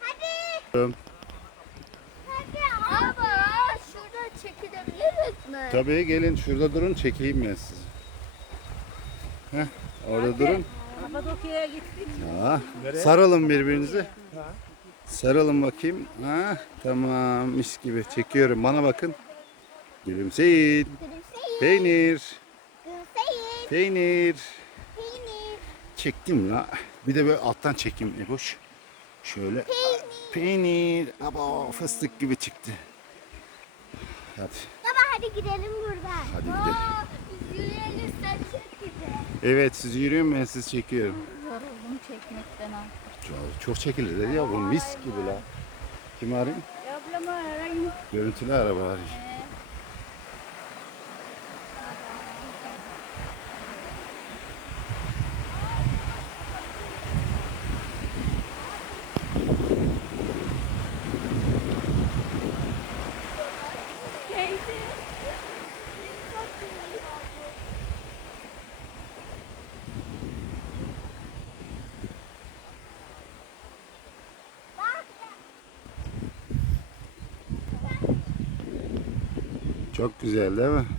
Hadi. Hadi abi şurada çekilebiliriz mi? Tabii gelin şurada durun çekeyim ben sizi. Heh, orada Hadi. durun. Kapadokya'ya gittik. Ah, Aa, sarılın birbirinizi. Sarılın bakayım. Ha, tamam mis gibi çekiyorum. Bana bakın. Gülümseyin. Gülümseyin. Peynir. Gülümseyin. Peynir. Peynir. Çektim la. Bir de böyle alttan çekeyim Eboş. Şöyle. Peynir. Aba fıstık gibi çıktı. Hadi. Baba hadi gidelim buradan. Hadi gidelim. Aa, Yürüyelim sen çek bizi. Evet siz yürüyün ben sizi çekiyorum. Yoruldum çekmekten ha. Çok, çok çekilir ya bu mis gibi la. Kim arayayım? Ablamı arayın. Görüntülü araba arayayım. Çok güzel değil mi?